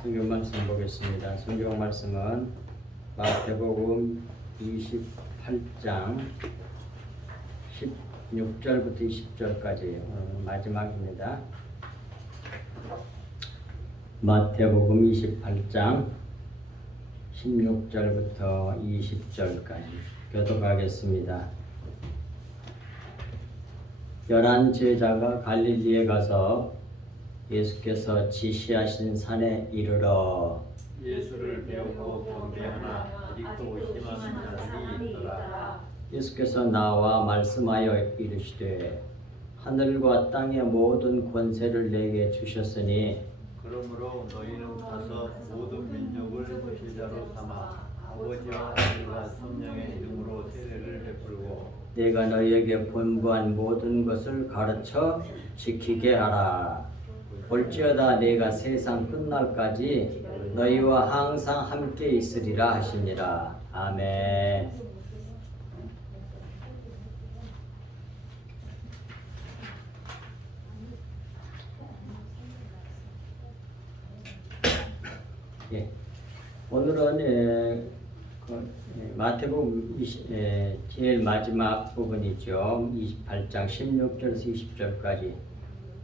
성경 말씀 보겠습니다. 성경 말씀은 마태복음 28장 16절부터 20절까지 마지막입니다. 마태복음 28장 16절부터 20절까지 교독하겠습니다. 11 제자가 갈릴리에 가서 예수께서 지시하신 산에 이르러 예수를 배우고 경배하나 아직도 의심하는 자들이 있더라. 예수께서 나와 말씀하여 이르시되 하늘과 땅의 모든 권세를 내게 주셨으니 그러므로 너희는 가서 모든 민족을 제자로 삼아 아버지와 아들과 성령의 이름으로 세례를 베풀고 내가 너희에게 분부한 모든 것을 가르쳐 지키게 하라. 볼지어다 내가 세상 끝날까지 너희와 항상 함께 있으리라 하시니라. 아멘. 예, 오늘은 마태복음 제일 마지막 부분이죠. 28장 16절에서 20절까지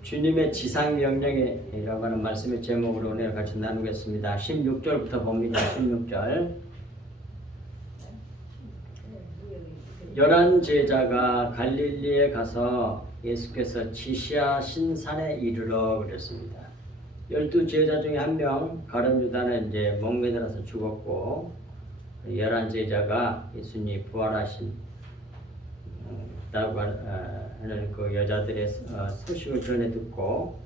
주님의 지상명령이라고 하는 말씀의 제목으로 오늘 같이 나누겠습니다. 16절부터 봅니다. 16절 11 제자가 갈릴리에 가서 예수께서 지시하신 산에 이르러 그랬습니다. 12 제자 중에 한 명 가룟 유다는 이제 목매달아서 죽었고 11 제자가 예수님 부활하신 다고 하는 그 여자들의 소식을 전해 듣고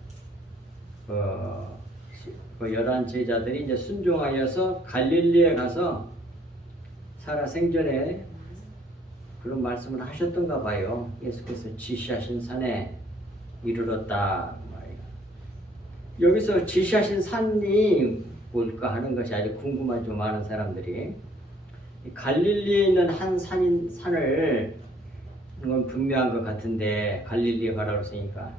그 11 제자들이 이제 순종하여서 갈릴리에 가서 살아생전에 그런 말씀을 하셨던가 봐요. 예수께서 지시하신 산에 이르렀다. 여기서 지시하신 산이 뭘까 하는 것이 아주 궁금하죠. 많은 사람들이 갈릴리에 있는 한 산을 이건 분명한 것 같은데 갈릴리에 가라고 했으니까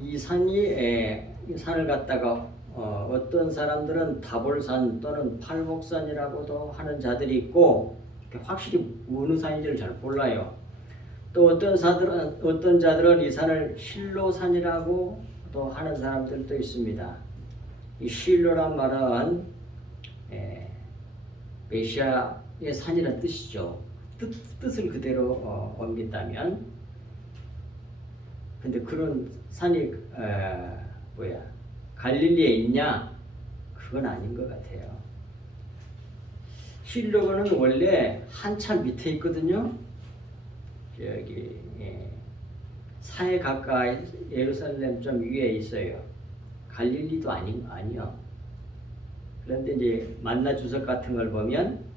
이 산을 갖다가 어떤 사람들은 다볼산 또는 팔복산이라고도 하는 자들이 있고 확실히 어느 산인지를 잘 몰라요. 또 어떤 자들은 이 산을 실로산이라고 또 하는 사람들도 있습니다. 이 실로란 말은 메시아의 산이라는 뜻이죠. 뜻을 그대로 옮긴다면, 근데 그런 산이 갈릴리에 있냐? 그건 아닌 것 같아요. 실로는 원래 한참 밑에 있거든요. 여기 산에 가까이 예루살렘 좀 위에 있어요. 갈릴리도 아니요. 그런데 이제 만나 주석 같은 걸 보면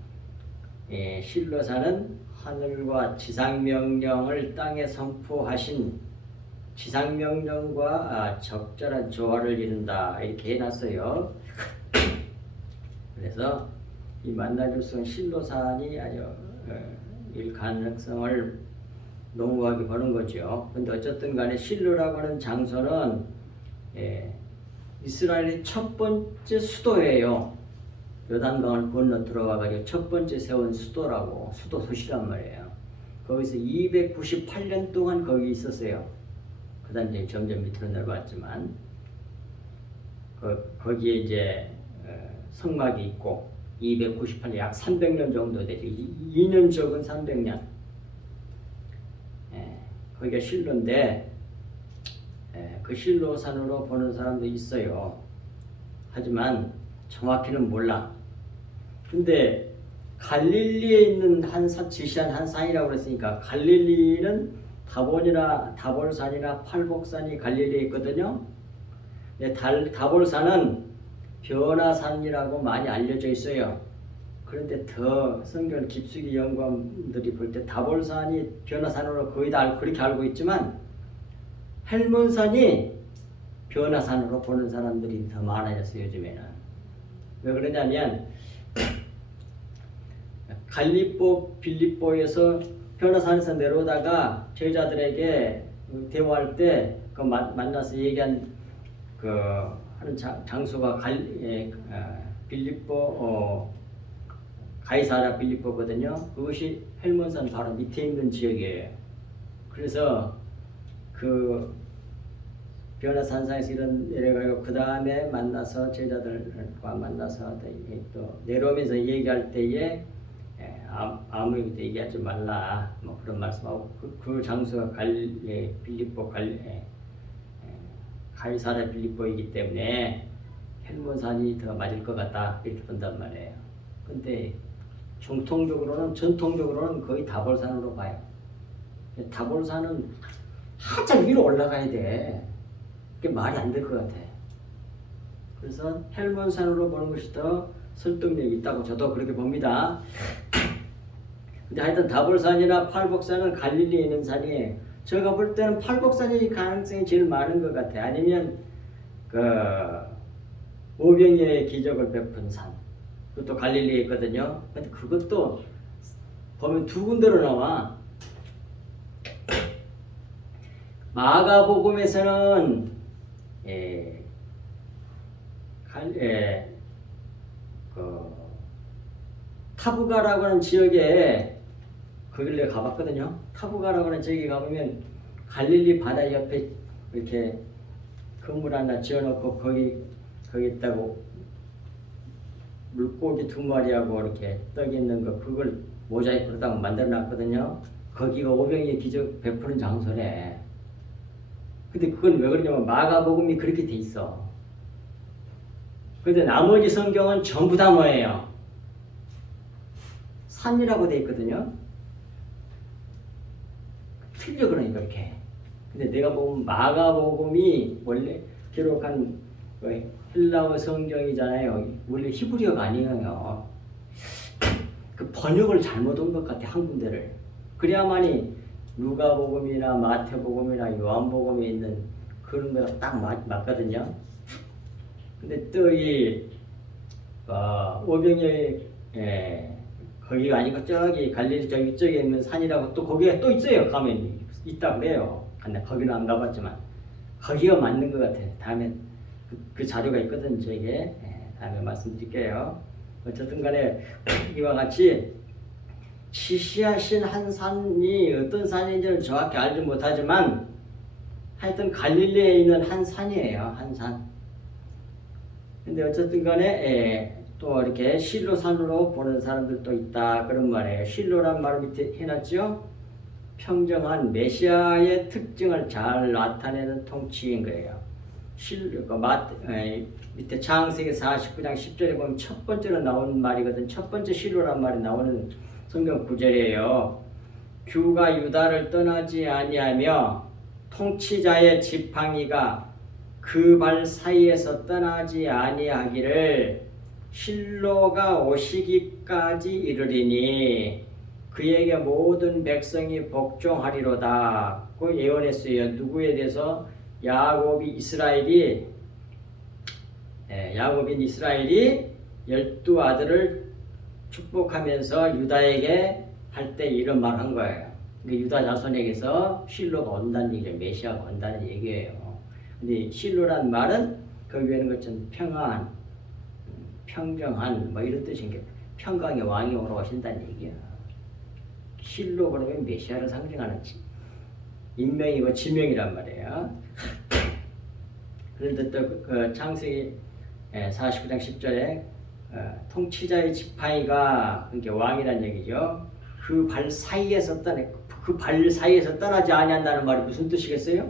실로산은 하늘과 지상명령을 땅에 선포하신 지상명령과 적절한 조화를 이룬다 이렇게 해놨어요. 그래서 이 만나 주석은 실로산이 아주 일 가능성을 농후하게 보는 거죠. 근데 어쨌든 간에 실로라고 하는 장소는 이스라엘의 첫 번째 수도예요. 요단강을 건너 들어와가지고 첫 번째 세운 수도라고 수도 도시란 말이에요. 거기서 298년 동안 거기 있었어요. 그 다음 이제 점점 밑으로 내려왔지만 거기에 이제 성막이 있고 298년 약 300년 정도 되죠. 2년 적은 300년. 거기가 실로인데 그 실로산으로 보는 사람도 있어요. 하지만 정확히는 몰라. 근데 갈릴리에 있는 지시한 한 산이라고 그랬으니까 갈릴리는 다볼산이나 팔복산이 갈릴리에 있거든요. 근데 다볼산은 변화산이라고 많이 알려져 있어요. 그런데 더 성경 깊숙이 연구원들이 볼 때 다볼산이 변화산으로 거의 다 그렇게 알고 있지만 헬몬산이 변화산으로 보는 사람들이 더 많아졌어요. 요즘에는. 왜 그러냐면 빌립보에서 변화산에서 내려오다가 제자들에게 대화할 때 그 만나서 얘기한 그 하는 장소가 빌립보 가이사랴 빌립보거든요. 그것이 헬몬산 바로 밑에 있는 지역이에요. 그래서 그 변화산상에서 이런 내려가고 그 다음에 만나서 제자들과 만나서 또 내려오면서 얘기할 때에 아무에게도 얘기하지 말라 뭐 그런 말씀하고 그 장소가 빌립보 가이사랴 빌립보이기 때문에 헬몬산이 더 맞을 것 같다 이렇게 본단 말이에요. 근데 전통적으로는 거의 다볼산으로 봐요. 다볼산은 한참 위로 올라가야 돼. 그게 말이 안 될 것 같아. 그래서 헬몬산으로 보는 것이 더 설득력이 있다고 저도 그렇게 봅니다. 근데 하여튼 다볼산이나 팔복산은 갈릴리에 있는 산이에요. 제가 볼 때는 팔복산이 가능성이 제일 많은 것 같아. 아니면 그 오병이어의 기적을 베푼 산. 그것도 갈릴리에 있거든요. 근데 그것도 보면 두 군데로 나와. 마가복음에서는 타부가라고 하는 지역에 거기를 내가 가봤거든요. 타부가라고 하는 지역에 가보면 갈릴리 바다 옆에 이렇게 건물 하나 지어놓고 거기 있다고 물고기 2마리하고 이렇게 떡 있는 거 그걸 모자이크로다가 만들어놨거든요. 거기가 오병이의 기적 베푸는 장소래. 근데 그건 왜 그러냐면 마가복음이 그렇게 돼 있어. 근데 나머지 성경은 전부 다 뭐예요? 산이라고 돼 있거든요. 틀려 그러니까 이렇게. 근데 내가 보면 마가복음이 원래 기록한 헬라어 성경이잖아요. 원래 히브리어가 아니에요. 그 번역을 잘못 온 것 같아 한 군데를. 그래야만이 누가복음이나 마태복음이나 요한복음에 있는 그런 거가 딱 맞거든요. 근데 또 이 오병이어의 거기가 아니고 저기 갈릴리 저기 이쪽에 있는 산이라고 또 거기가 또 있어요. 가면 있다 그래요. 근데 거기는 안 가봤지만 거기가 맞는 것 같아요. 다음에 그 자료가 있거든 저에게. 다음에 말씀드릴게요. 어쨌든 간에 이와 같이 지시하신 한 산이 어떤 산인지는 정확히 알지 못하지만 하여튼 갈릴리에 있는 한 산이에요. 한 산. 근데 어쨌든 간에 또 이렇게 실로산으로 보는 사람들도 있다 그런 말이에요. 실로란 말 밑에 해놨죠. 평정한 메시아의 특징을 잘 나타내는 통치인 거예요. 밑에 창세기 49장 10절에 보면 첫 번째로 나오는 말이거든. 첫 번째 실로란 말이 나오는 성경 구절이에요. 규가 유다를 떠나지 아니하며 통치자의 지팡이가 그 발 사이에서 떠나지 아니하기를 실로가 오시기까지 이르리니 그에게 모든 백성이 복종하리로다. 그 예언했어요. 누구에 대해서? 야곱인 이스라엘이 12 아들을 축복하면서 유다에게 할 때 이런 말 한 거예요. 유다 자손에게서 실로가 온다는 얘기죠. 메시아가 온다는 얘기예요. 근데 실로란 말은 거기에는 것처럼 평안, 평정한 뭐 이런 뜻인 게 평강의 왕이 오신다는 얘기야. 실로 그러면 메시아를 상징하는 인명이고 지명이란 말이에요. 그런데 또 그 창세기 49장 10절에 통치자의 지팡이가 그게 왕이란 얘기죠. 그 발 사이에서 떠나지 아니한다는 말이 무슨 뜻이겠어요?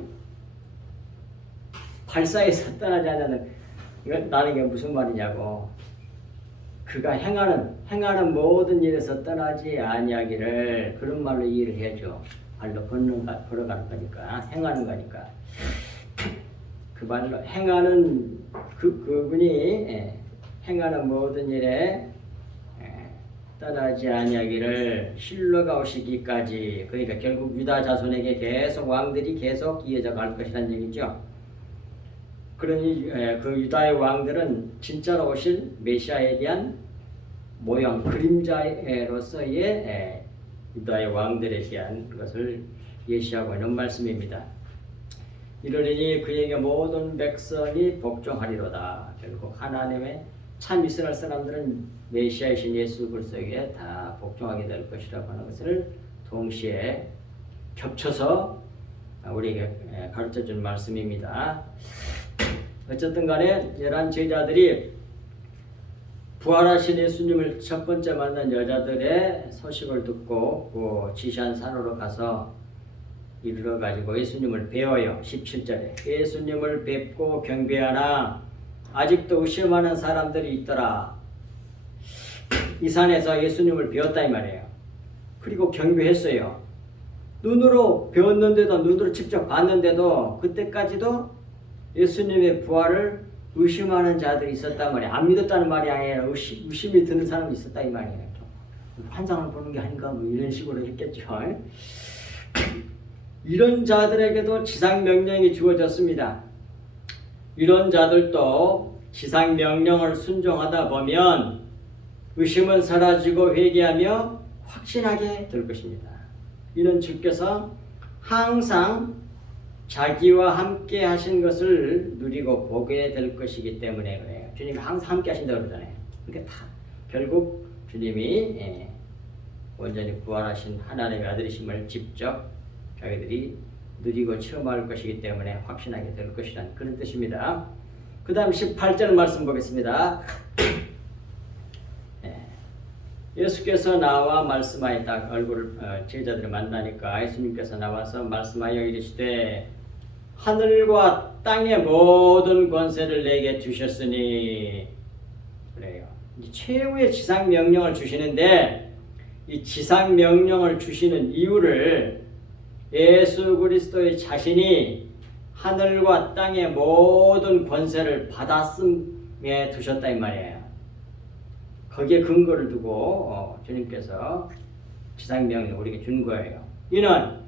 발 사이에서 떠나지 않는 나는 이게 무슨 말이냐고. 그가 행하는 모든 일에서 떠나지 아니하기를 그런 말로 이해를 해야죠. 발로 걸어가는 거니까 행하는 거니까. 그 말로 행하는 그분이 행하는 모든 일에 떠나지 아니하기를 실로가 오시기까지. 그러니까 결국 유다 자손에게 계속 왕들이 계속 이어져 갈 것이라는 얘기죠. 그러니 그 유다의 왕들은 진짜로 오실 메시아에 대한 모형 그림자로서의 유다의 왕들에 대한 것을 예시하고 있는 말씀입니다. 이러니 그에게 모든 백성이 복종하리로다. 결국 하나님의 참 이스라엘 사람들은 메시아이신 예수 그리스도에게 다 복종하게 될 것이라고 하는 것을 동시에 겹쳐서 우리에게 가르쳐준 말씀입니다. 어쨌든 간에 11 제자들이 부활하신 예수님을 첫 번째 만난 여자들의 소식을 듣고 그 지시한 산으로 가서 이르러 가지고 예수님을 배워요. 17절에 예수님을 뵙고 경배하나 아직도 의심하는 사람들이 있더라. 이 산에서 예수님을 배웠다 이 말이에요. 그리고 경배했어요. 눈으로 배웠는데도, 눈으로 직접 봤는데도 그때까지도 예수님의 부활을 의심하는 자들이 있었단 말이에요. 안 믿었다는 말이 아니라 의심이 드는 사람이 있었다 이 말이에요. 환상을 보는 게 아닌가 뭐 이런 식으로 했겠죠. 이런 자들에게도 지상명령이 주어졌습니다. 이런 자들도 지상명령을 순종하다 보면 의심은 사라지고 회개하며 확신하게 될 것입니다. 이는 주께서 항상 자기와 함께 하신 것을 누리고 보게 될 것이기 때문에 그래요. 주님이 항상 함께 하신다고 그러잖아요. 그러니까 다 결국 주님이 온전히 부활하신 하나님의 아들이심을 직접 자기들이 누리고 체험할 것이기 때문에 확신하게 될 것이라는 그런 뜻입니다. 그 다음 18절 말씀 보겠습니다. 예수께서 나와 말씀하였다. 제자들을 만나니까 예수님께서 나와서 말씀하여 이르시되 하늘과 땅의 모든 권세를 내게 주셨으니 그래요. 최후의 지상 명령을 주시는데 이 지상 명령을 주시는 이유를 예수 그리스도의 자신이 하늘과 땅의 모든 권세를 받았음에 두셨다 이 말이에요. 거기에 근거를 두고 주님께서 지상명령을 우리에게 준 거예요. 이는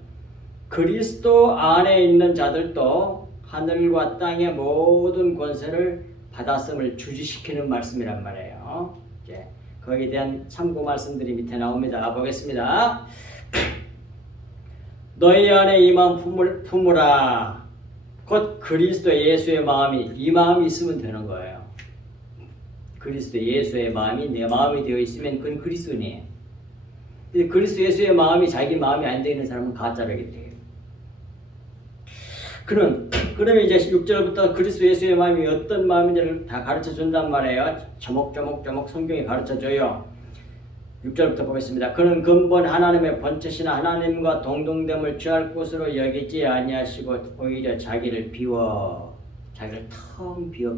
그리스도 안에 있는 자들도 하늘과 땅의 모든 권세를 받았음을 주지시키는 말씀이란 말이에요. 이제 거기에 대한 참고 말씀들이 밑에 나옵니다. 보겠습니다. 너희 안에 이 마음 품으라. 곧 그리스도 예수의 마음이 이 마음이 있으면 되는 거예요. 그리스도 예수의 마음이 내 마음이 되어 있으면 그건 그리스도네요. 근데 그리스도 예수의 마음이 자기 마음이 안 되어 있는 사람은 가짜라게 돼요. 그러면 이제 6절부터 그리스도 예수의 마음이 어떤 마음인지를 다 가르쳐 준단 말이에요. 조목조목 성경이 가르쳐 줘요. 6절부터 보겠습니다. 그는 근본 하나님의 본체시나 하나님과 동등됨을 취할 곳으로 여기지 아니하시고 오히려 자기를 비워 자기를 텅 비워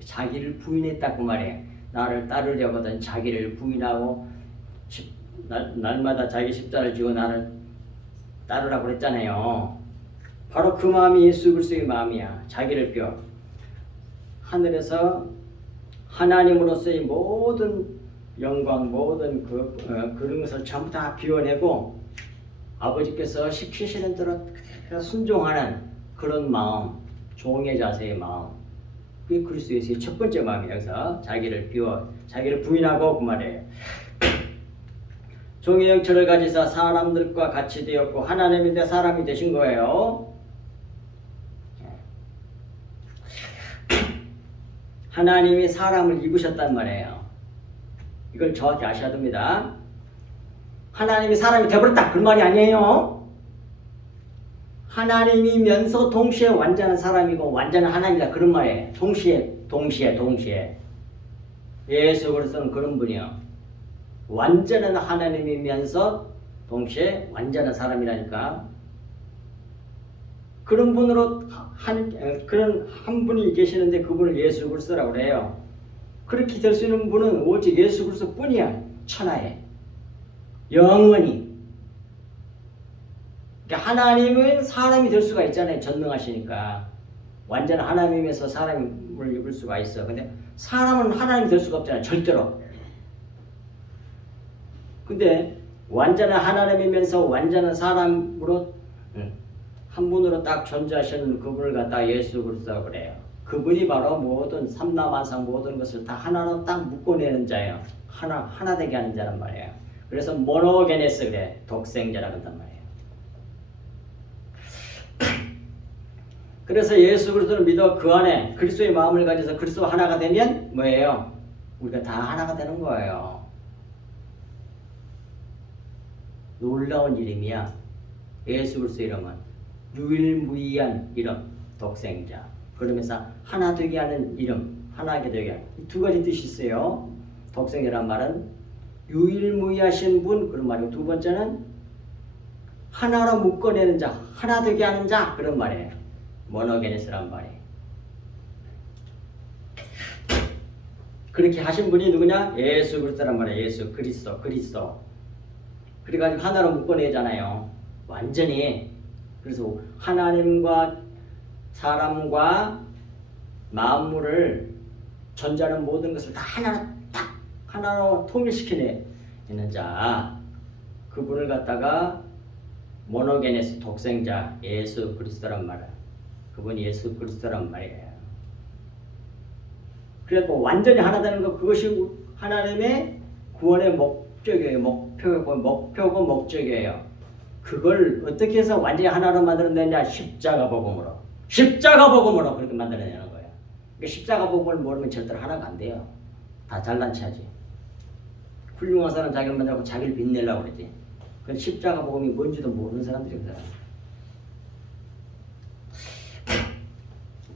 자기를 부인했다고 말해. 나를 따르려거든 자기를 부인하고 날마다 자기 십자를 지고 나를 따르라고 그랬잖아요. 바로 그 마음이 예수 그리스도의 마음이야. 자기를 비워 하늘에서 하나님으로서의 모든 영광 모든 그런 것을 전부 다 비워내고 아버지께서 시키시는 대로 순종하는 그런 마음, 종의 자세의 마음. 그게 그리스도 예수의 첫 번째 마음이에요. 여기서 자기를 비워, 자기를 부인하고 그 말이에요. 종의 형체를 가지사 사람들과 같이 되었고 하나님인데 사람이 되신 거예요. 하나님이 사람을 입으셨단 말이에요. 이걸 정확히 아셔야 됩니다. 하나님이 사람이 되어버렸다 그 말이 아니에요. 하나님이면서 동시에 완전한 사람이고 완전한 하나님이다 그런 말이에요. 동시에 예수 그리스도는 그런 분이요. 완전한 하나님이면서 동시에 완전한 사람이라니까. 그런 분으로 그런 한 분이 계시는데 그분을 예수 그리스도라고 그래요. 그렇게 될 수 있는 분은 오직 예수 그리스도 뿐이야. 천하에 영원히. 그러니까 하나님은 사람이 될 수가 있잖아요. 전능하시니까 완전 하나님에서 사람을 입을 수가 있어. 근데 사람은 하나님이 될 수가 없잖아요. 절대로. 근데 완전한 하나님이면서 완전한 사람으로 한 분으로 딱 존재하시는 그분을 갖다 예수 그리스도라고 그래요. 그분이 바로 모든 삼라만상 모든 것을 다 하나로 딱 묶어내는 자예요. 하나 되게 하는 자란 말이에요. 그래서 모노게네스 그래. 독생자라고 한단 말이에요. 그래서 예수 그리스도를 믿어 그 안에 그리스도의 마음을 가져서 그리스도 하나가 되면 뭐예요? 우리가 다 하나가 되는 거예요. 놀라운 이름이야. 예수 그리스도 이름은 유일무이한 이름, 독생자. 그러면서 하나 되게 하는 이름, 하나게 되게 하는 두 가지 뜻이 있어요. 독생자란 말은 유일무이하신 분 그런 말이고, 두 번째는 하나로 묶어내는 자, 하나 되게 하는 자 그런 말이에요. 모노게네스란 말이에요. 그렇게 하신 분이 누구냐? 예수 그리스도란 말이에요. 예수 그리스도. 그래가지고 하나로 묶어내잖아요. 완전히. 그래서 하나님과 사람과 만물을 존재하는 모든 것을 다 하나로 통일시키는 자, 그분을 갖다가 모노게네스 독생자 예수 그리스도란 말이에요. 그분이 예수 그리스도란 말이에요. 그래서 완전히 하나 되는 것, 그것이 하나님의 구원의 목적이에요. 목표고 목적이에요. 그걸 어떻게 해서 완전히 하나로 만들어내냐? 십자가 복음으로 그렇게 만들어내는 거예요. 그러니까 십자가 복음을 모르면 절대로 하나가 안 돼요. 다 잘난 체하지. 훌륭한 사람 자기를 만들고 자기를 빛내려고 그러지. 그 십자가 복음이 뭔지도 모르는 사람들이 그래요.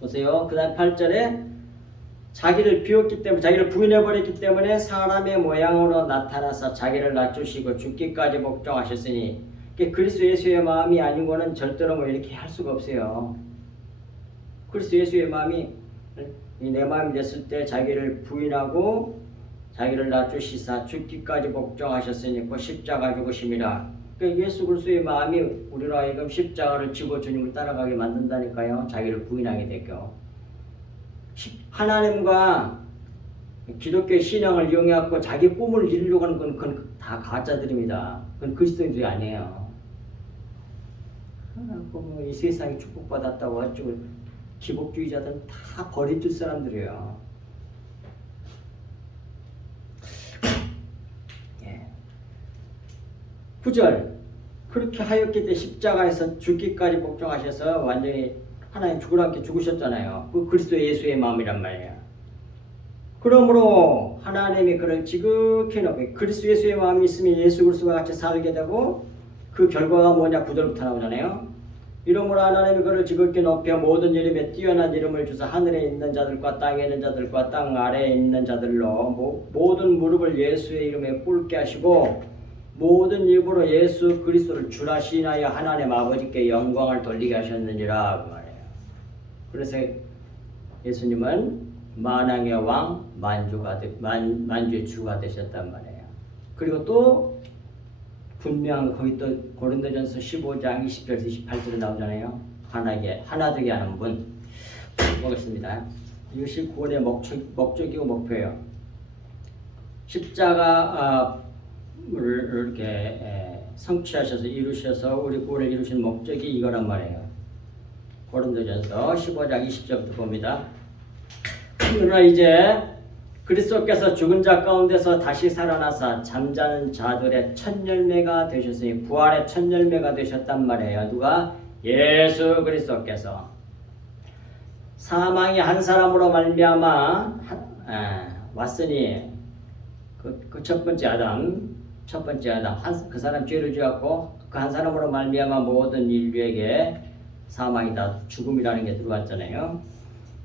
보세요. 그 다음 8절에 자기를 비웠기 때문에, 자기를 부인해버렸기 때문에 사람의 모양으로 나타나서 자기를 낮추시고 죽기까지 복종하셨으니, 그리스도 예수의 마음이 아니고는 절대로 뭐 이렇게 할 수가 없어요. 그리스도 예수의 마음이 내 마음이 됐을 때 자기를 부인하고 자기를 낮추시사 죽기까지 복종하셨으니 그 십자가 죽으심이라. 예수 그리스도의 마음이 우리로 하여금 십자가를 지고 주님을 따라가게 만든다니까요. 자기를 부인하게 되고. 하나님과 기독교 신앙을 이용해갖고 자기 꿈을 이루려고 하는 건 그건 다 가짜들입니다. 그건 그리스도인들이 아니에요. 이 세상에 축복받았다고 어쩌고 기복주의자들은 다 버리줄 사람들이에요. 9절 그렇게 하였기 때문에 십자가에서 죽기까지 복종하셔서 완전히 하나님 죽으라 함께 죽으셨잖아요. 그 그리스도 예수의 마음이란 말이에요. 그러므로 하나님이 그를 지극히 높이, 그리스도 예수의 마음이 있으면 예수 그리스도와 같이 살게 되고, 그 결과가 뭐냐? 9절부터 나오잖아요. 이러므로 하나님이 그를 지극히 높여 모든 이름에 뛰어난 이름을 주사 하늘에 있는 자들과 땅에 있는 자들과 땅 아래에 있는 자들로 모든 무릎을 예수의 이름에 꿇게 하시고 모든 입으로 예수 그리스도를 주라 시인하여 하나님 아버지께 영광을 돌리게 하셨느니라 그 말이에요. 그래서 예수님은 만왕의 왕, 만주의 주가 되셨단 말이에요. 그리고 또 분명 거기 또 고린도전서 15장 20절 28절에 나오잖아요. 하나 되게 하는 분. 보겠습니다. 이것이 구원의 목적이고 목표예요. 십자가를 이렇게 성취하셔서 이루셔서 우리 구원을 이루신 목적이 이거란 말이에요. 고린도전서 15장 20절부터 봅니다. 그러나 이제 그리스도께서 죽은 자 가운데서 다시 살아나사 잠자는 자들의 첫 열매가 되셨으니 부활의 첫 열매가 되셨단 말이에요. 누가? 예수 그리스도께서. 사망이 한 사람으로 말미암아 왔으니 그 첫 번째 아담 그 사람 죄를 지었고 그 한 사람으로 말미암아 모든 인류에게 사망이다 죽음이라는 게 들어왔잖아요.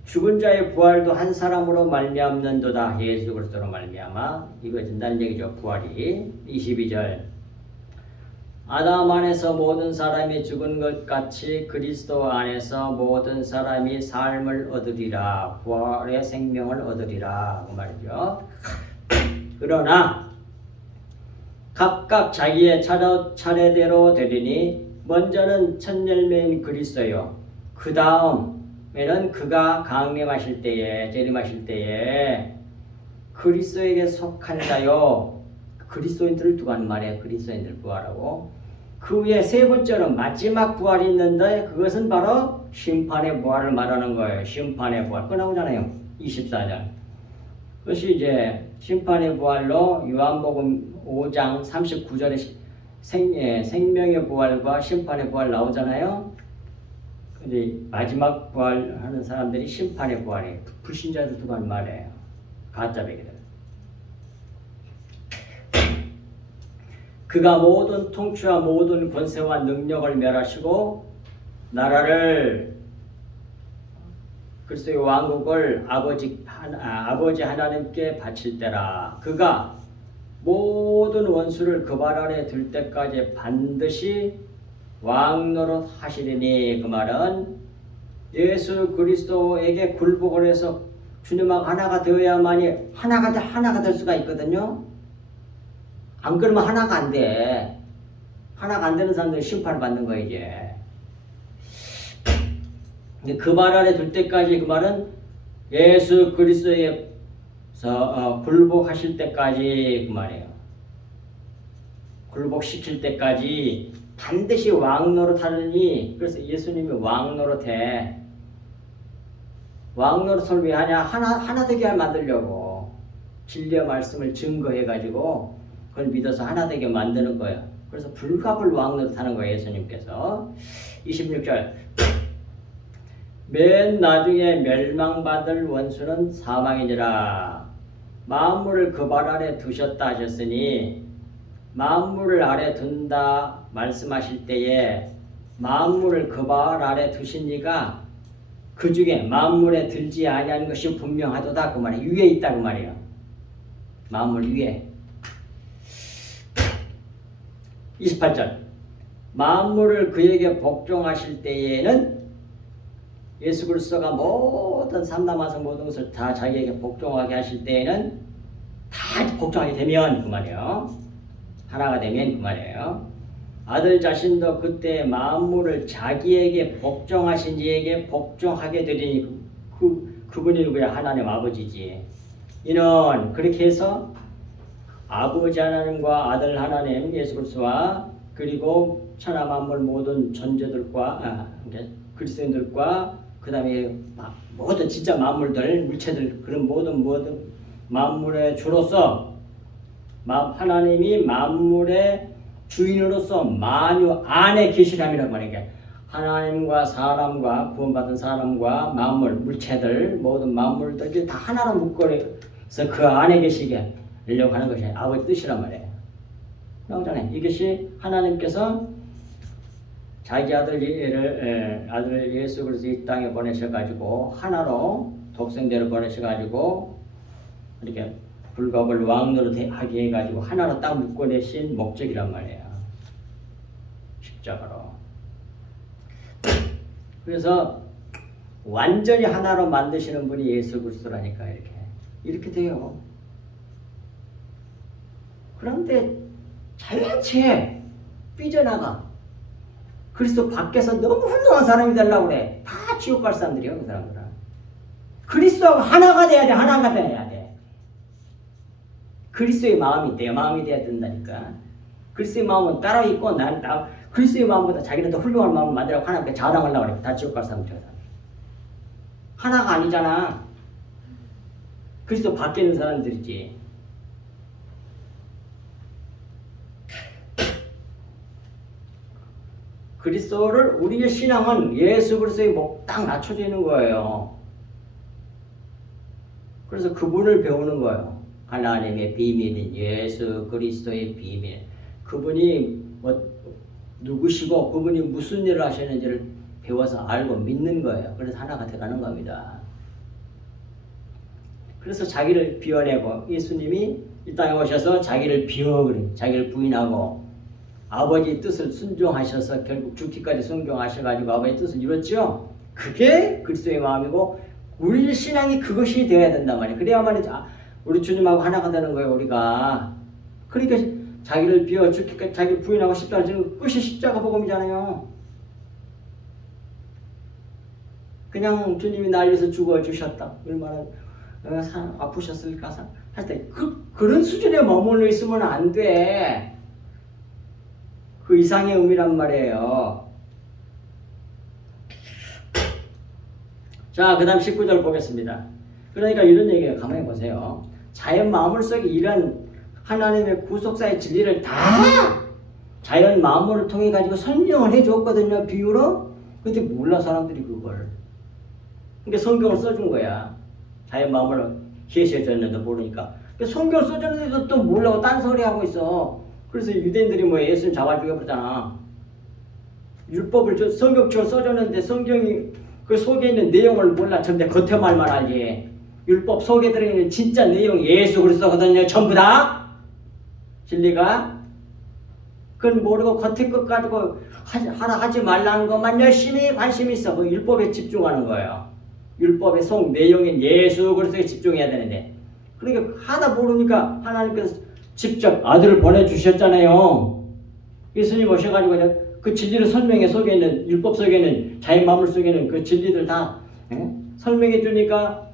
죽은 자의 부활도 한 사람으로 말미암는도다. 예수 그리스도로 말미암아 이루어진다는 얘기죠. 부활이. 22절 아담 안에서 모든 사람이 죽은 것 같이 그리스도 안에서 모든 사람이 삶을 얻으리라. 부활의 생명을 얻으리라 그 말이죠. 그러나 각각 자기의 차례대로 되리니 먼저는 첫 열매인 그리스도요. 그 다음에는 그가 강림하실 때에 재림하실 때에 그리스도에게 속한 자요. 그리스도인들을 두고 하는 말이에요. 그리스도인들 부활하고 그 후에 세 번째로 마지막 부활이 있는데 그것은 바로 심판의 부활을 말하는 거예요. 심판의 부활. 그거 나오잖아요. 24절. 그것이 이제 심판의 부활로 요한복음 5장 39절에 생명의 부활과 심판의 부활 나오잖아요. 근데 마지막 부활하는 사람들이 심판의 부활이에요. 불신자들도 하는 말이에요. 가짜 베개들. 그가 모든 통치와 모든 권세와 능력을 멸하시고 나라를 그리스도의 왕국을 아버지 하나님께 바칠 때라. 그가 모든 원수를 그 발 아래 들 때까지 반드시 왕노릇 하시리니, 그 말은 예수 그리스도에게 굴복을 해서 주님하고 하나가 되어야만이 하나가 될 수가 있거든요. 안 그러면 하나가 안 돼. 하나가 안 되는 사람들은 심판을 받는 거예요, 이제. 그 말 아래 둘 때까지, 그 말은 예수 그리스도에서 굴복하실 때까지 그 말이에요. 굴복시킬 때까지 반드시 왕노릇 하느니, 그래서 예수님이 왕노릇해. 왕노릇을 왜 하냐? 하나 되게 만들려고. 진리의 말씀을 증거해가지고 그걸 믿어서 하나 되게 만드는 거예요. 그래서 불갑을 왕노릇 하는 거예요, 예수님께서. 26절. 맨 나중에 멸망받을 원수는 사망이니라. 만물을 그 발 아래 두셨다 하셨으니, 만물을 아래 둔다 말씀하실 때에 만물을 그 발 아래 두신 이가 그 중에 만물에 들지 아니하는 것이 분명하도다 그 말이에요. 위에 있다 그 말이에요. 만물 위에. 28절. 만물을 그에게 복종하실 때에는, 예수 그리스도가 모든 삼남하성 모든 것을 다 자기에게 복종하게 하실 때에는, 다 복종하게 되면 그 말이에요. 하나가 되면 그 말이에요. 아들 자신도 그때 만물을 자기에게 복종하신 이에게 복종하게 되리니, 그분이 누구야? 하나님 아버지지. 이는 그렇게 해서 아버지 하나님과 아들 하나님 예수 그리스도와 그리고 천하 만물 모든 존재들과 그리스도인들과 그 다음에 모든 진짜 만물들, 물체들, 그런 모든 만물의 주로서 하나님이 만물의 주인으로서 만유 안에 계시람이라고 말이에요. 하나님과 사람과 구원받은 사람과 만물, 물체들, 모든 만물들이 다 하나로 묶어서 그 안에 계시게 하려고 하는 것이 아버지 뜻이란 말이에요. 나오잖아요. 이것이 하나님께서 자기 아들 예수 그리스도 이 땅에 보내셔가지고 하나로 독생대로 보내셔가지고 이렇게 불갑을 왕노릇 하게 해가지고 하나로 딱 묶어내신 목적이란 말이에요. 십자가로. 그래서 완전히 하나로 만드시는 분이 예수 그리스도라니까 이렇게 돼요. 그런데 자연체 삐져나가. 그리스도 밖에서 너무 훌륭한 사람이 되려고 그래. 다 지옥 갈 사람들이에요, 그 사람들은. 그리스도하고 하나가 돼야 돼, 하나가 돼야 돼. 그리스도의 마음이 내 마음이 돼야 된다니까. 그리스도의 마음은 따로 있고 나는 따로. 그리스도의 마음보다 자기는 더 훌륭한 마음을 만들라고 하나님께 자랑하려고 그래. 다 지옥 갈 사람들이야. 하나가 아니잖아. 그리스도 밖에 있는 사람들이지. 그리스도를, 우리의 신앙은 예수 그리스도의 목 딱 낮춰져 있는 거예요. 그래서 그분을 배우는 거예요. 하나님의 비밀인 예수 그리스도의 비밀. 그분이 누구시고 그분이 무슨 일을 하셨는지를 배워서 알고 믿는 거예요. 그래서 하나가 돼가는 겁니다. 그래서 자기를 비워내고, 예수님이 이 땅에 오셔서 자기를 자기를 부인하고 아버지 뜻을 순종하셔서 결국 죽기까지 순종하셔가지고 아버지 뜻을 이뤘죠. 그게 그리스도의 마음이고, 우리 신앙이 그것이 되어야 된단 말이에요. 그래야만 우리 주님하고 하나가 되는 거예요, 우리가. 그러니까 자기를 비워 죽기까지 자기를 부인하고 십자가를 지는 끝이 십자가 복음이잖아요. 그냥 주님이 날 위해서 죽어주셨다. 얼마나 아프셨을까 할 때 그런 수준에 머물러 있으면 안 돼. 그 이상의 의미란 말이에요. 자, 그 다음 19절 보겠습니다. 그러니까 이런 얘기예요. 가만히 보세요. 자연 만물 속에 이런 하나님의 구속사의 진리를 다 자연 만물을 통해 가지고 설명을 해 줬거든요. 비유로. 근데 몰라 사람들이 그걸. 그러니까 성경을 써준 거야. 자기 마음을 계시해줬는데 모르니까. 그러니까 성경을 써줬는데도 또 몰라고 딴소리 하고 있어. 그래서 유대인들이 뭐 예수님 잡아 죽여버렸잖아. 율법을 성경처럼 써줬는데 성경이 그 속에 있는 내용을 몰라. 전부 다 겉에 말만 알지. 율법 속에 들어있는 진짜 내용이 예수 그리스도거든요. 전부 다. 진리가. 그건 모르고 겉에 것 가지고 하라 하지 말라는 것만 열심히 관심 있어. 그 율법에 집중하는 거예요. 율법의 속 내용인 예수 그리스도에 집중해야 되는데. 그러니까 하다 모르니까 하나님께서 직접 아들을 보내주셨잖아요. 예수님 오셔가지고 그 진리를 설명해. 속에 있는 율법 속에 있는 자기 마음을 속에 있는 그 진리들 다 설명해 주니까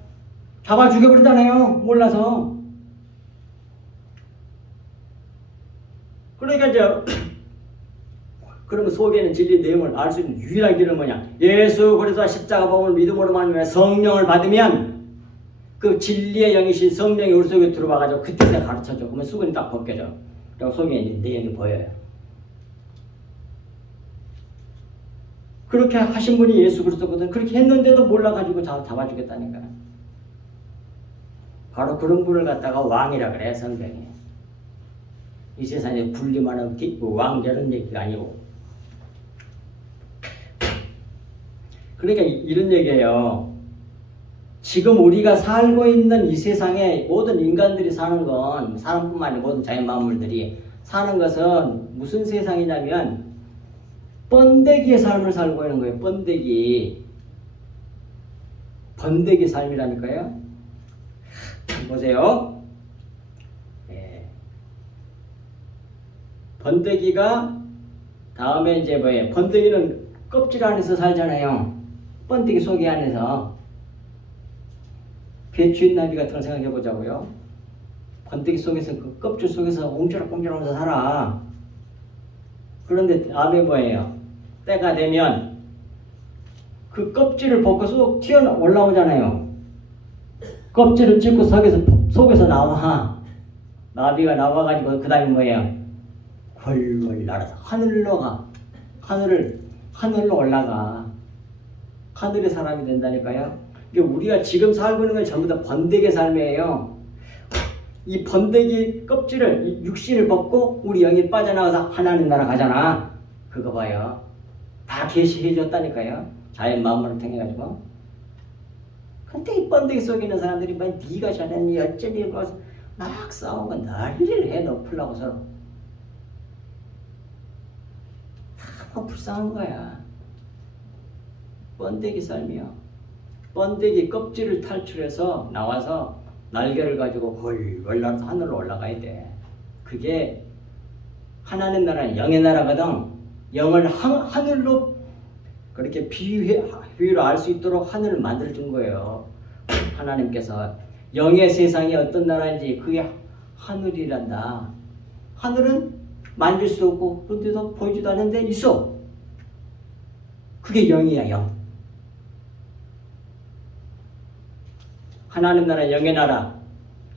잡아 죽여버리잖아요. 몰라서. 그러니까 이제 그러면 속에 있는 진리 내용을 알 수 있는 유일한 길은 뭐냐? 예수 그리스도 십자가 복음을 믿음으로 말미암아 성령을 받으면 그 진리의 영이신 성령이 우리 속에 들어와가지고 그때 내가 가르쳐줘. 그러면 수건이 딱 벗겨져. 그리고 속에 있는 내용이 보여요. 그렇게 하신 분이 예수 그리스도거든. 그렇게 했는데도 몰라가지고 잡아주겠다니까. 바로 그런 분을 갖다가 왕이라 그래 성경이. 이 세상에 군림하는 왕자는 얘기가 아니고. 그러니까 이런 얘기예요. 지금 우리가 살고 있는 이 세상에 모든 인간들이 사는 건, 사람뿐만 아니라 모든 자연 만물들이 사는 것은 무슨 세상이냐면 번데기의 삶을 살고 있는 거예요. 번데기. 번데기 삶이라니까요. 보세요. 번데기가 다음에 이제 뭐예요? 번데기는 껍질 안에서 살잖아요. 번데기 속에 안에서. 배추잎나비 같은 걸 생각해 보자고요. 번데기 속에서 그 껍질 속에서 옹졸하면서 살아. 그런데 다음에 뭐예요? 때가 되면 그 껍질을 벗고 쏙 튀어 올라오잖아요. 껍질을 찢고 속에서 나와. 나비가 나와가지고 그 다음에 뭐예요? 훨훨 날아서 하늘로 가. 하늘로 올라가. 하늘의 사람이 된다니까요. 우리가 지금 살고 있는 건 전부 다 번데기의 삶이에요. 이 번데기 껍질을, 이 육신을 벗고 우리 영이 빠져나가서 하나님 나라 가잖아. 그거 봐요. 다 계시해 줬다니까요. 자연 마음을 통해 가지고. 근데 이 번데기 속에 있는 사람들이 뭐 네가 잘했니 어쩌니 막 싸우고 난리를 해. 높으려고 서로. 다 불쌍한 거야. 번데기 삶이요. 번데기 껍질을 탈출해서 나와서 날개를 가지고 훨훨 날아서 하늘로 올라가야 돼. 그게 하나님 나라는 영의 나라거든. 영을 하늘로 그렇게 비유로 알 수 있도록 하늘을 만들어준 거예요. 하나님께서 영의 세상이 어떤 나라인지 그게 하늘이란다. 하늘은 만질 수 없고 그런데도 보이지도 않는데 있어. 그게 영이야. 영. 하나님 나라, 영의 나라.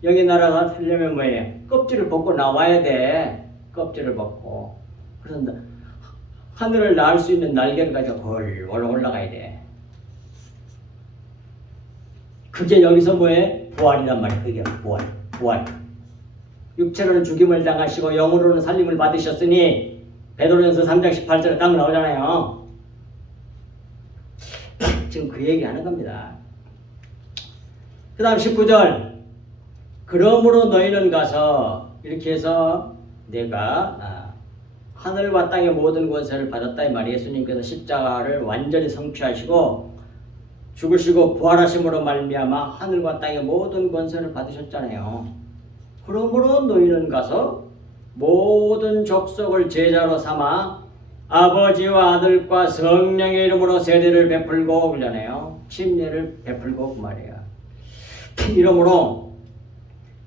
영의 나라가 되려면 뭐예요? 껍질을 벗고 나와야 돼. 껍질을 벗고. 그래서 하늘을 날 수 있는 날개를 가지고 훨훨 올라가야 돼. 그게 여기서 뭐예요? 부활이란 말이에요. 그게 부활. 육체로는 죽임을 당하시고 영으로는 살림을 받으셨으니 베드로전서 3장 18절에 딱 나오잖아요. 지금 그 얘기 하는 겁니다. 그 다음 19절. 그러므로 너희는 가서 이렇게 해서 내가 하늘과 땅의 모든 권세를 받았다 이 말이에요. 예수님께서 십자가를 완전히 성취하시고 죽으시고 부활하심으로 말미암아 하늘과 땅의 모든 권세를 받으셨잖아요. 그러므로 너희는 가서 모든 족속을 제자로 삼아 아버지와 아들과 성령의 이름으로 세례를 베풀고 그러잖아요. 침례를 베풀고 그 말이에요. 이러므로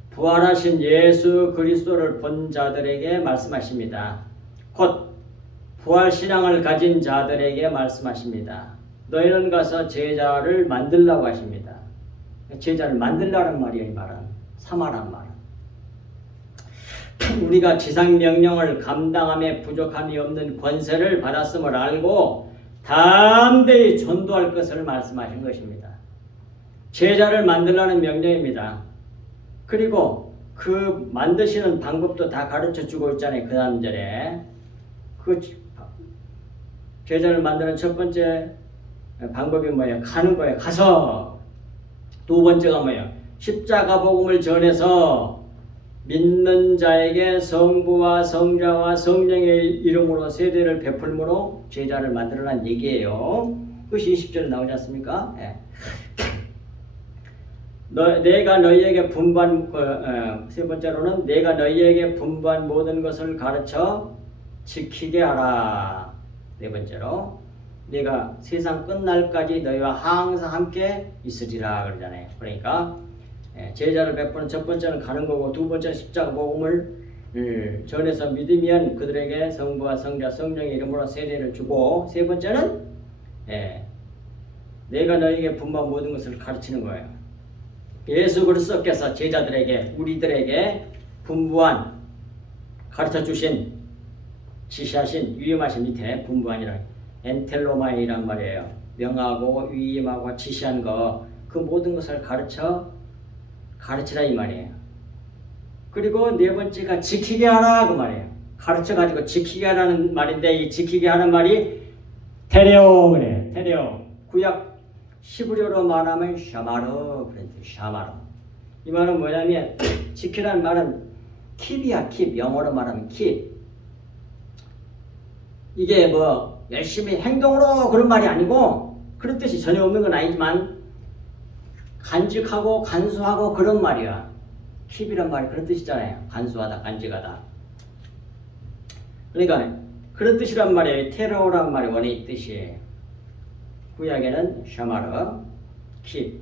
부활하신 예수 그리스도를 본 자들에게 말씀하십니다. 곧 부활신앙을 가진 자들에게 말씀하십니다. 너희는 가서 제자를 만들라고 하십니다. 제자를 만들라는 말이에요. 이 말은 삼아란 말은. 우리가 지상 명령을 감당함에 부족함이 없는 권세를 받았음을 알고 담대히 전도할 것을 말씀하신 것입니다. 제자를 만들라는 명령입니다. 그리고 그 만드시는 방법도 다 가르쳐 주고 있잖아요. 그 다음 절에. 그 제자를 만드는 첫 번째 방법이 뭐예요? 가는 거예요. 가서. 두 번째가 뭐예요? 십자가 복음을 전해서 믿는 자에게 성부와 성자와 성령의 이름으로 세례를 베풀므로 제자를 만들어란 얘기예요. 그것이 20절에 나오지 않습니까? 네. 내가 너희에게 분부한 세 번째로는 내가 너희에게 분부한 모든 것을 가르쳐 지키게 하라. 네 번째로 내가 세상 끝날까지 너희와 항상 함께 있으리라 그러잖아요. 그러니까 제자를 베푸는 첫 번째는 가는 거고 두 번째는 십자가 복음을 전해서 믿으면 그들에게 성부와 성자 성령의 이름으로 세례를 주고 세 번째는 내가 너희에게 분부한 모든 것을 가르치는 거예요. 예수 그리스도께서 제자들에게 우리들에게 분부한 가르쳐 주신 지시하신 위임하신 밑에 분부한이라 엔텔로마이란 말이에요. 명하고 위임하고 지시한 거 그 모든 것을 가르치라 이 말이에요. 그리고 네 번째가 지키게 하라 그 말이에요. 가르쳐 가지고 지키게 하라는 말인데 이 지키게 하는 말이 테레오 그래. 테레오. 구약 시브리어로 말하면 샤마르 그랬죠. 샤마르. 이 말은 뭐냐면 지키라는 말은 킵이야. 킵. 영어로 말하면 킵. 이게 뭐 열심히 행동으로 그런 말이 아니고 그런 뜻이 전혀 없는 건 아니지만 간직하고 간수하고 그런 말이야. 킵이란 말이 그런 뜻이잖아요. 간수하다, 간직하다. 그러니까 그런 뜻이란 말이에요. 테러란 말이 원의 뜻이에요. 구약에는 샤마르, 킵.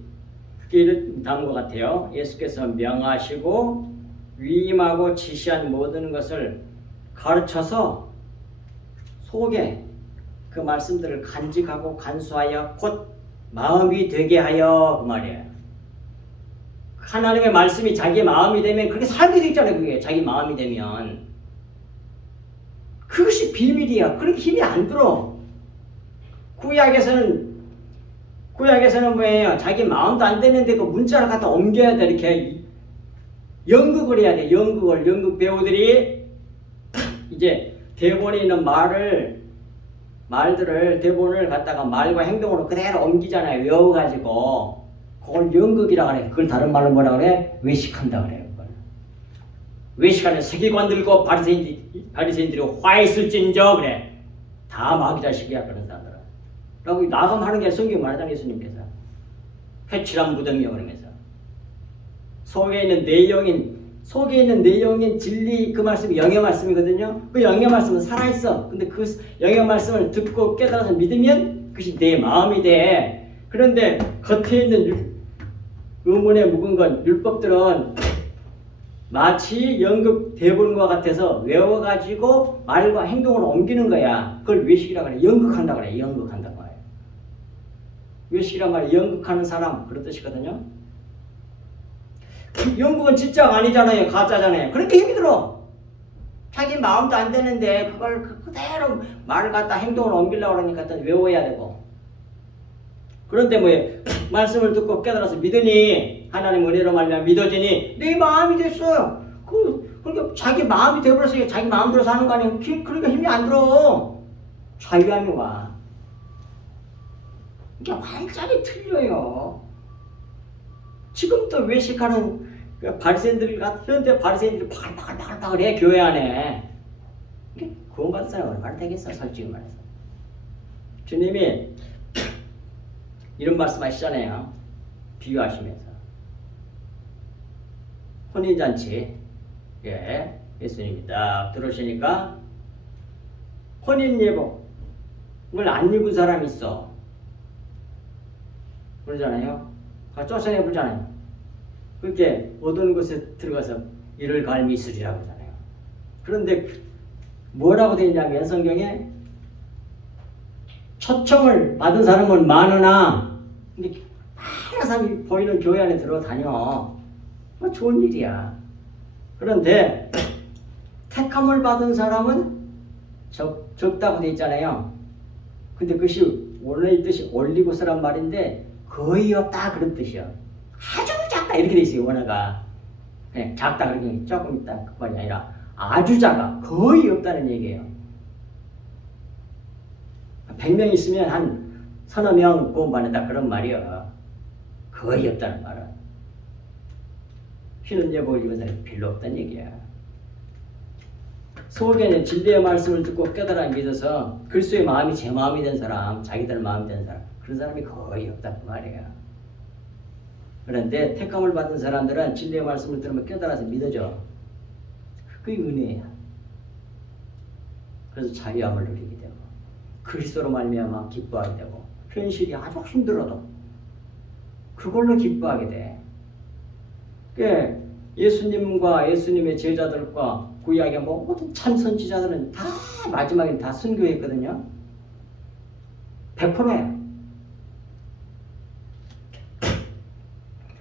그게 다음과 같아요. 예수께서 명하시고 위임하고 지시한 모든 것을 가르쳐서 속에 그 말씀들을 간직하고 간수하여 곧 마음이 되게 하여 그 말이에요. 하나님의 말씀이 자기 마음이 되면 그렇게 살게 돼 있잖아요. 그게 자기 마음이 되면 그것이 비밀이야. 그렇게 힘이 안 들어. 구약에서는 뭐예요? 자기 마음도 안 되는데 그 문자를 갖다 옮겨야 돼. 이렇게 연극을 해야 돼. 연극 배우들이 이제 대본에 있는 말들을 대본을 갖다가 말과 행동으로 그대로 옮기잖아요. 외워가지고 그걸 연극이라 그래. 그걸 다른 말로 뭐라 그래? 외식한다 그래요. 외식하는 세계관 들고 바리새인들이 화 있을진저 그래. 다 마귀 자식이야 그런 사람들은. 라고 나감하는 게 성경 말하잖아요. 예수님께서 회칠한 무덤이요 그러면서 속에 있는 내용인 진리 그 말씀이 영의 말씀이거든요. 그 영의 말씀은 살아있어. 근데 그 영의 말씀을 듣고 깨달아서 믿으면 그것이 내 마음이 돼. 그런데 겉에 있는 의문에 묵은 건 율법들은 마치 연극 대본과 같아서 외워가지고 말과 행동으로 옮기는 거야. 그걸 외식이라고 그래. 연극한다 그래. 연극한다고 말이야. 외식이란 말이 연극하는 사람 그런 뜻이거든요. 연극은 진짜가 아니잖아요. 가짜잖아요. 그렇게 힘이 들어. 자기 마음도 안 되는데 그걸 그대로 말을 갖다 행동으로 옮기려고 그러니까 외워야 되고. 그런데 뭐예요? 말씀을 듣고 깨달아서 믿으니 하나님 은혜로 말미암아 믿어지니 내 마음이 됐어요. 그러니까 자기 마음이 되어버려서 자기 마음대로 사는 거 아니에요. 그러니까 힘이 안 들어. 자유함이 와. 이게 완전히 틀려요. 지금 또 외식하는 바리새인들 현대 바리새인들이 파글파글 해 교회 안에. 이게 구원 받은 사람은 얼마나 되겠어 솔직히 말해서. 주님이 이런 말씀하시잖아요. 비유하시면서 혼인잔치 예수님이 딱 들어오시니까 혼인예복을 안 입은 사람이 있어. 그러잖아요. 쫓아내 보잖아요. 그렇게 어두운 곳에 들어가서 이를 갈미 있으리라고 하잖아요. 그런데 뭐라고 되어 있냐면 성경에 초청을 받은 사람은 많으나 많은 사람이 보이는 교회 안에 들어다녀. 뭐 좋은 일이야. 그런데 택함을 받은 사람은 적다고 되어 있잖아요. 근데 그것이 원래의 뜻이 올리고서란 말인데 거의 없다 그런 뜻이야. 아주 작다 이렇게 돼 있어요. 원어가 그냥 작다 그렇게 조금 있다 그 말이 아니라 아주 작아 거의 없다는 얘기예요. 100명 있으면 한 서너 명 구원받는다 그런 말이야. 거의 없다는 말은 쉬는 예복을 입은 사람이 별로 없다는 얘기야. 속에는 진리의 말씀을 듣고 깨달아 믿어서 그리스도의 마음이 제 마음이 된 사람, 자기들 마음이 된 사람, 그런 사람이 거의 없다는 말이야. 그런데 택함을 받은 사람들은 진리의 말씀을 들으면 깨달아서 믿어져. 그게 은혜야. 그래서 자유함을 누리게 되고 그리스도로 말미암아 기뻐하게 되고 현실이 아주 힘들어도 그걸로 기뻐하게 돼. 그 예수님과 예수님의 제자들과 구약의 모든 참 선지자들은 다 마지막에 다 순교했거든요. 100%예요.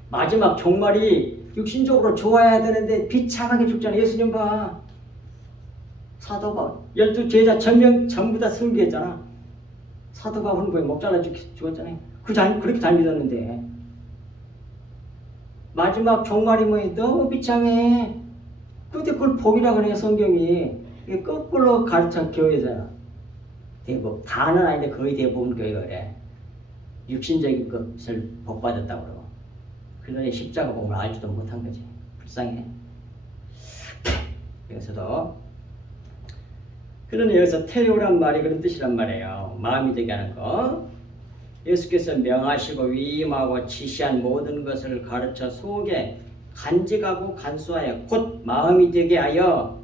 마지막 종말이 육신적으로 좋아야 되는데 비참하게 죽잖아요. 예수님 봐. 사도가 12제자 전명 전부 다 순교했잖아. 사도가 혼부에 목 잘라 죽었잖아요. 그렇게 잘 믿었는데 마지막 종말이 너무 비참해. 근데 그걸 복이라고 그래요. 성경이 이게 거꾸로 가르쳐 교회잖아. 대부분 다는 아닌데 거의 대부분 교회가 그래. 육신적인 것을 복받았다고 그러고 그러니 십자가 복을 알지도 못한 거지. 불쌍해. 여기서도 그러니 여기서 테리오란 말이 그런 뜻이란 말이에요. 마음이 되게 하는 거. 예수께서 명하시고 위임하고 지시한 모든 것을 가르쳐 속에 간직하고 간수하여 곧 마음이 되게 하여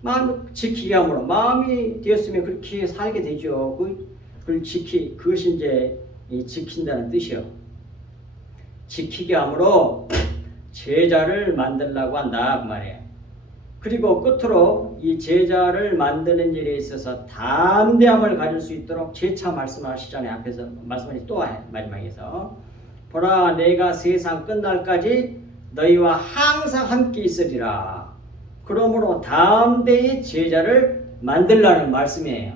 마음을 지키게 함으로 마음이 되었으면 그렇게 살게 되죠. 그것이 이제 지킨다는 뜻이요. 지키게 함으로 제자를 만들려고 한다 그 말이에요. 그리고 끝으로 이 제자를 만드는 일에 있어서 담대함을 가질 수 있도록 재차 말씀하시잖아요. 앞에서 말씀하시 또 마지막에서 보라 내가 세상 끝날까지 너희와 항상 함께 있으리라. 그러므로 담대히 제자를 만들라는 말씀이에요.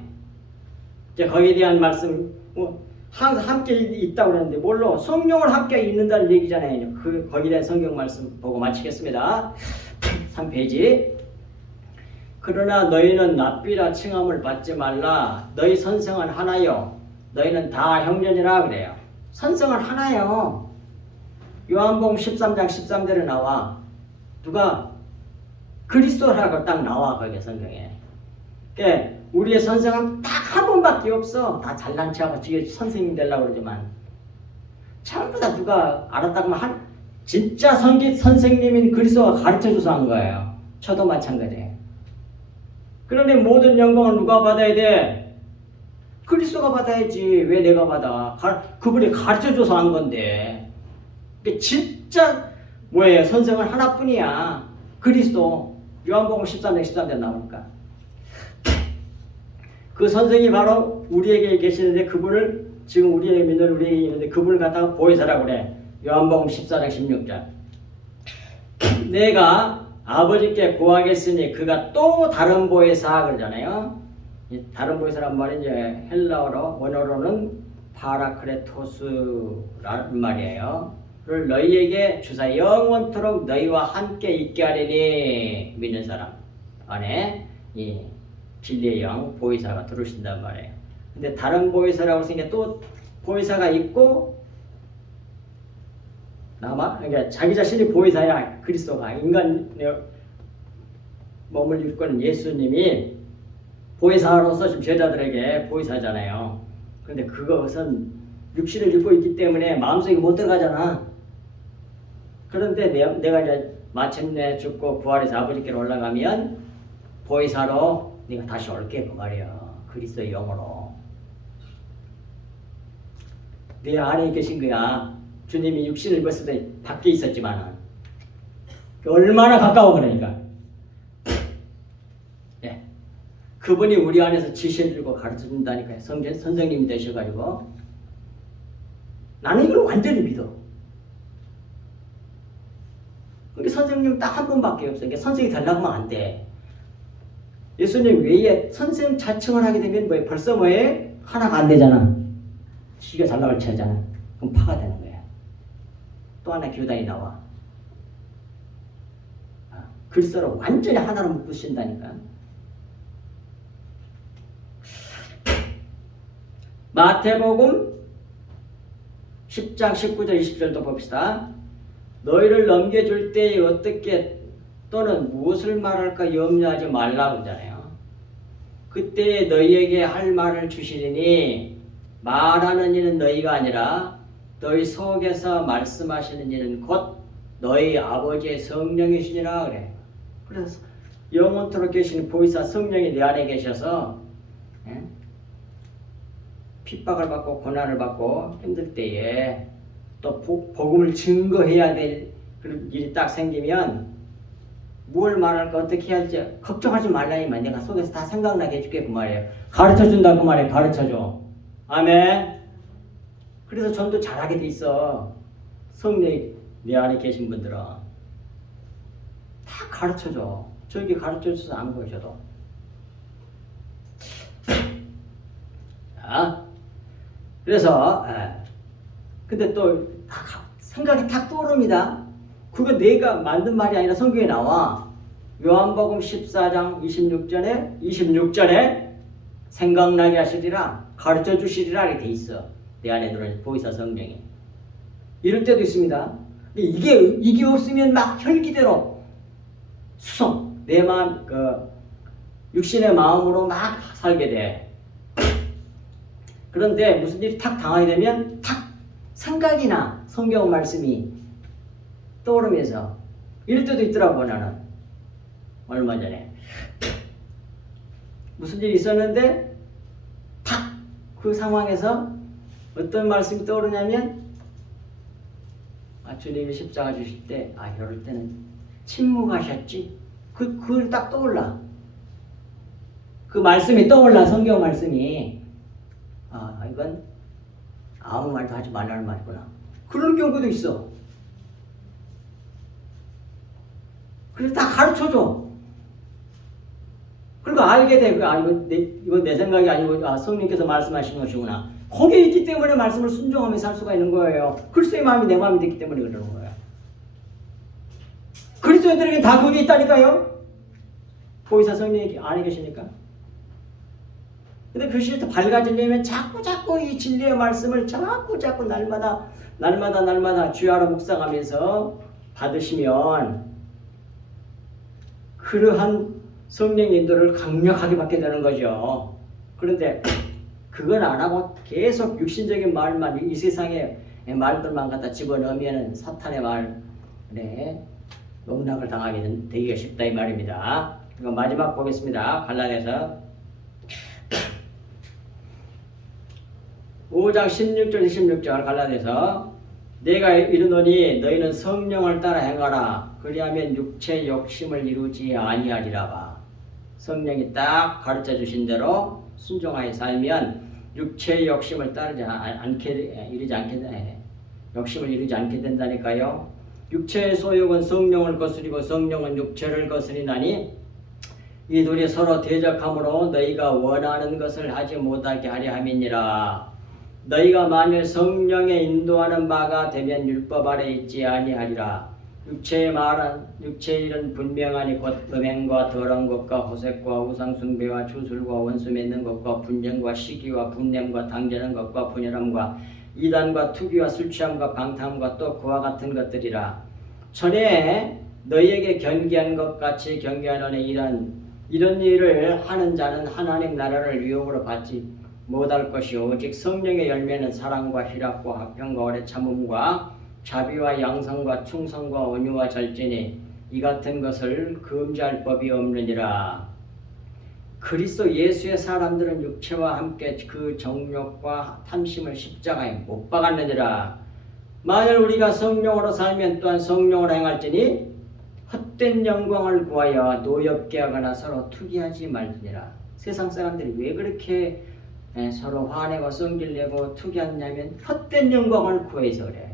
이제 거기에 대한 말씀 항상 함께 있다고 그러는데 뭘로? 성령을 함께 있는다는 얘기잖아요. 거기에 대한 성경 말씀 보고 마치겠습니다. 3페이지. 그러나 너희는 납비라 칭함을 받지 말라. 너희 선생은 하나요. 너희는 다 형제니라 그래요. 선생은 하나요. 요한복음 13장 13절에 나와. 누가? 그리스도라고 딱 나와 거기에 성경에. 그러니까 우리의 선생은 딱 한 번밖에 없어. 다 잘난 체하고 지금 선생님 되려고 그러지만 전부 다 누가 알았다고 하면 진짜 선생님인 그리스도가 가르쳐줘서 한 거예요. 저도 마찬가지예요. 그런데 모든 영광은 누가 받아야 돼? 그리스도가 받아야지. 왜 내가 받아? 그분이 가르쳐줘서 한 건데. 진짜 뭐예요? 선생은 하나뿐이야. 그리스도. 요한복음 13장 13절 나오니까. 그 선생이 바로 우리에게 계시는데 그분을 지금 우리에게 믿는 우리에게 있는데 그분을 갖다가 보혜사라고 그래. 요한복음 14장 16절. 내가 아버지께 구하겠으니 그가 또 다른 보혜사 그러잖아요. 다른 보혜사란 말이 이제 헬라어로 원어로는 파라크레토스라는 말이에요. 를 너희에게 주사 영원토록 너희와 함께 있게 하리니 믿는 사람 안에 이 진리의 영 보혜사가 들어오신단 말이에요. 근데 다른 보혜사라고 생각해 또 보혜사가 있고 그러니까 자기 자신이 보혜사야. 그리스도가 인간의 몸을 입고 있는 예수님이 보혜사로서 지금 제자들에게 보혜사잖아요. 그런데 그것은 육신을 입고 있기 때문에 마음속에 못 들어가잖아. 그런데 내가 이제 마침내 죽고 부활해서 아버지께로 올라가면 보혜사로 내가 다시 올게 그 말이야. 그리스도의 영으로 내 안에 계신 거야. 주님이 육신을 입었을 때 밖에 있었지만 얼마나 가까워 그러니까. 예. 그분이 우리 안에서 지시해주고 가르쳐준다니까요. 선생님이 되셔가지고 나는 이걸 완전히 믿어. 그러니까 선생님 딱 한 분밖에 없어. 그러니까 선생이 되려고 하면 안 돼. 예수님 외에 선생 자칭을 하게 되면 벌써 뭐예요? 하나가 안 되잖아. 지가 잘 나갈 차잖아. 그럼 파가 되는 거야. 또 하나 교단이 나와. 글서를 완전히 하나로 묶으신다니까. 마태복음 10장 19절 20절도 봅시다. 너희를 넘겨줄 때에 어떻게 또는 무엇을 말할까 염려하지 말라고 하잖아요. 그때 너희에게 할 말을 주시리니 말하는 이는 너희가 아니라 너희 속에서 말씀하시는 이는 곧 너희 아버지의 성령이시니라 그래. 그래서 영원토록 계시는 보혜사 성령이 내 안에 계셔서 핍박을 받고 고난을 받고 힘들 때에 또 복음을 증거해야 될 그런 일이 딱 생기면 뭘 말할까 어떻게 해야 할지 걱정하지 말라 이 말. 내가 속에서 다 생각나게 해줄게 그 말이에요. 가르쳐준다 그 말이에요. 가르쳐줘. 아멘. 그래서 전도 잘하게 돼 있어. 성령이 내 안에 계신 분들은 다 가르쳐줘. 저기 가르쳐줘서 안 보셔도. 자, 그래서 근데 또 생각이 탁 떠오릅니다. 그거 내가 만든 말이 아니라 성경에 나와. 요한복음 14장 26절에 생각나게 하시리라 가르쳐 주시리라 이렇게 돼 있어. 내 안에 들어있는 보혜사 성령이. 이럴 때도 있습니다. 근데 이게 없으면 막 혈기대로 수성 내 마음 육신의 마음으로 막 살게 돼. 그런데 무슨 일이 탁 당하게 되면 탁 생각이나 성경 말씀이 떠오르면서 이럴 때도 있더라고. 나는 얼마 전에 무슨 일이 있었는데 탁 그 상황에서 어떤 말씀이 떠오르냐면 주님이 십자가 주실 때 이럴 때는 침묵하셨지. 그걸 딱 떠올라. 그 말씀이 떠올라. 성경 말씀이 이건 아무 말도 하지 말라는 말이구나. 그런 경우도 있어. 그래서 다 가르쳐줘. 그러니까 알게 돼. 이건 내 생각이 아니고 성령께서 말씀하신 것이구나. 거기에 있기 때문에 말씀을 순종하며 살 수가 있는 거예요. 그리스도의 마음이 내 마음이 됐기 때문에 그러는 거예요. 그리스도인들에게 다 그게 있다니까요. 보혜사 성령이 안에 계시니까. 근데 그 시를 밝아지려면 자꾸 이 진리의 말씀을 자꾸 날마다 주야로 묵상하면서 받으시면 그러한 성령의 인도를 강력하게 받게 되는 거죠. 그런데 그건 안 하고 계속 육신적인 말만 이 세상의 말들만 갖다 집어넣으면 사탄의 말에 농락을 당하게 되기가 쉽다 이 말입니다. 그럼 마지막 보겠습니다. 갈라디아서 5장 16절 16절 갈라디아서 내가 이르노니 너희는 성령을 따라 행하라. 그리하면 육체의 욕심을 이루지 아니하리라. 성령이 딱 가르쳐 주신 대로 순종하여 살면 육체의 욕심을 따르지 욕심을 이루지 않게 된다니까요. 육체의 소욕은 성령을 거스리고 성령은 육체를 거스리나니 이 둘이 서로 대적함으로 너희가 원하는 것을 하지 못하게 하려 함이니라. 너희가 만일 성령에 인도하는 바가 되면 율법 아래 있지 아니하리라. 육체의 일은 분명하니 곧 음행과 더러운 것과 호색과 우상숭배와 주술과 원수 맺는 것과 분쟁과 시기와 분냄과 당제는 것과 분열함과 이단과 투기와 술취함과 방탕함과 또 그와 같은 것들이라. 전에 너희에게 경계한 것 같이 경계하노니 이런 일을 하는 자는 하나님 나라를 유혹으로 받지 못할 것이요 오직 성령의 열매는 사랑과 희락과 화평과 오래 참음과 자비와 양성과 충성과 온유와 절제니 이 같은 것을 금지할 법이 없느니라. 그리스도 예수의 사람들은 육체와 함께 그 정욕과 탐심을 십자가에 못 박았느니라. 만일 우리가 성령으로 살면 또한 성령으로 행할지니 헛된 영광을 구하여 노엽게 하거나 서로 투기하지 말지니라. 세상 사람들이 왜 그렇게 서로 화내고 성질내고 투기하냐면 헛된 영광을 구해서 그래.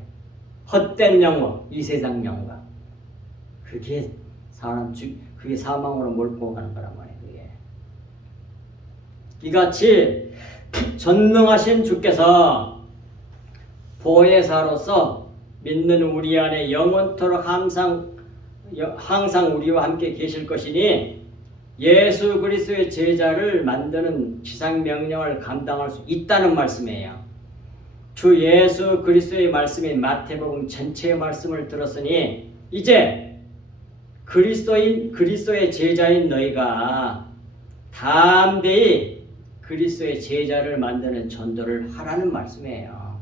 헛된 영광, 이 세상 영광. 그게 사망으로 몰고 가는 거란 말이에요. 그게. 이같이 전능하신 주께서 보혜사로서 믿는 우리 안에 영원토록 항상 우리와 함께 계실 것이니 예수 그리스도의 제자를 만드는 지상명령을 감당할 수 있다는 말씀이에요. 주 예수 그리스도의 말씀인 마태복음 전체의 말씀을 들었으니 이제 그리스도의 제자인 너희가 담대히 그리스도의 제자를 만드는 전도를 하라는 말씀이에요.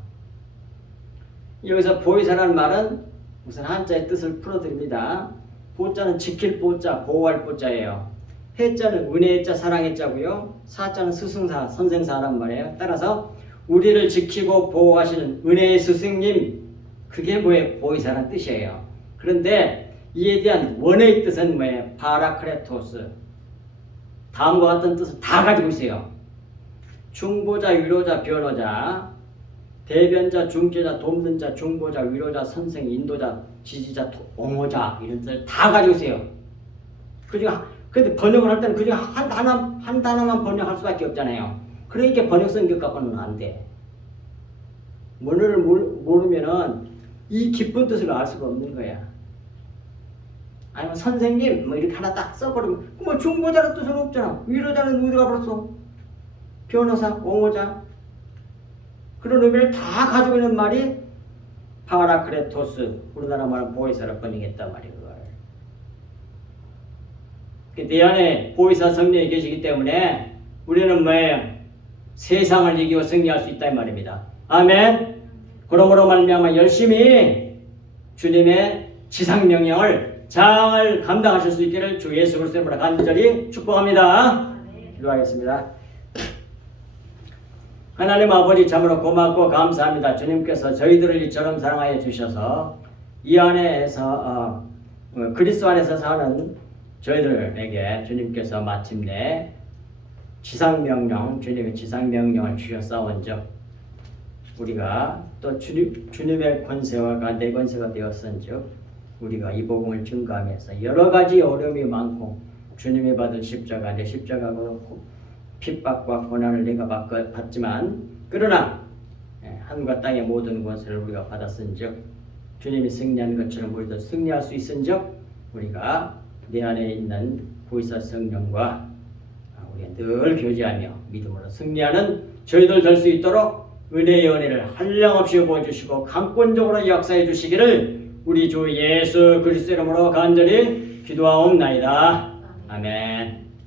여기서 보혜사라는 말은 우선 한자의 뜻을 풀어드립니다. 보자는 지킬 보자, 보호할 보자예요. 해자는 은혜의 자, 사랑의 자고요. 사자는 스승사, 선생사란 말이에요. 따라서 우리를 지키고 보호하시는 은혜의 스승님, 그게 뭐예요? 보혜사라는 뜻이에요. 그런데 이에 대한 원어의 뜻은 뭐예요? 파라크레토스. 다음과 같은 뜻을 다 가지고 있어요. 중보자, 위로자, 변호자, 대변자, 중재자, 돕는 자, 중보자, 위로자, 선생, 인도자, 지지자, 옹호자 이런 뜻을 다 가지고 있어요. 근데 번역을 할 때는 그중에 한 단어만 번역할 수밖에 없잖아요. 그러니까 번역 성격 갖고는 안 돼. 원어를 모르면은 이 깊은 뜻을 알 수가 없는 거야. 아니면 선생님 뭐 이렇게 하나 딱 써버리면 뭐 중보자라는 뜻은 없잖아. 위로자는 어디가 벌었어? 변호사, 옹호자 그런 의미를 다 가지고 있는 말이 파라크레토스, 우리나라 말은 보혜사를 번역했단 말이에요. 내 안에 보혜사 성령이 계시기 때문에 우리는 뭐예요? 세상을 이기고 승리할 수 있다 이 말입니다. 아멘. 그러므로 말미암아 열심히 주님의 지상명령을 잘 감당하실 수 있기를 주 예수 그리스도의 이름으로 간절히 축복합니다. 기도하겠습니다. 하나님 아버지 참으로 고맙고 감사합니다. 주님께서 저희들을 이처럼 사랑하여 주셔서 이 안에서 그리스도 안에서 사는 저희들에게 주님께서 마침내 지상명령, 주님의 지상명령을 주셨사온즉 우리가 또 주님의 권세와 내 권세가 되었은즉 우리가 이 복음을 증거하면서 여러 가지 어려움이 많고 주님이 받은 십자가, 내 십자가가 그렇고 핍박과 고난을 내가 받지만 그러나 하늘과 땅의 모든 권세를 우리가 받았은즉 주님이 승리한 것처럼 우리도 승리할 수 있은즉 우리가 내 안에 있는 보혜사 성령과 우리가 늘 교제하며 믿음으로 승리하는 저희들 될 수 있도록 은혜의 은혜를 한량없이 보여주시고 강권적으로 역사해 주시기를 우리 주 예수 그리스도 이름으로 간절히 기도하옵나이다. 아멘.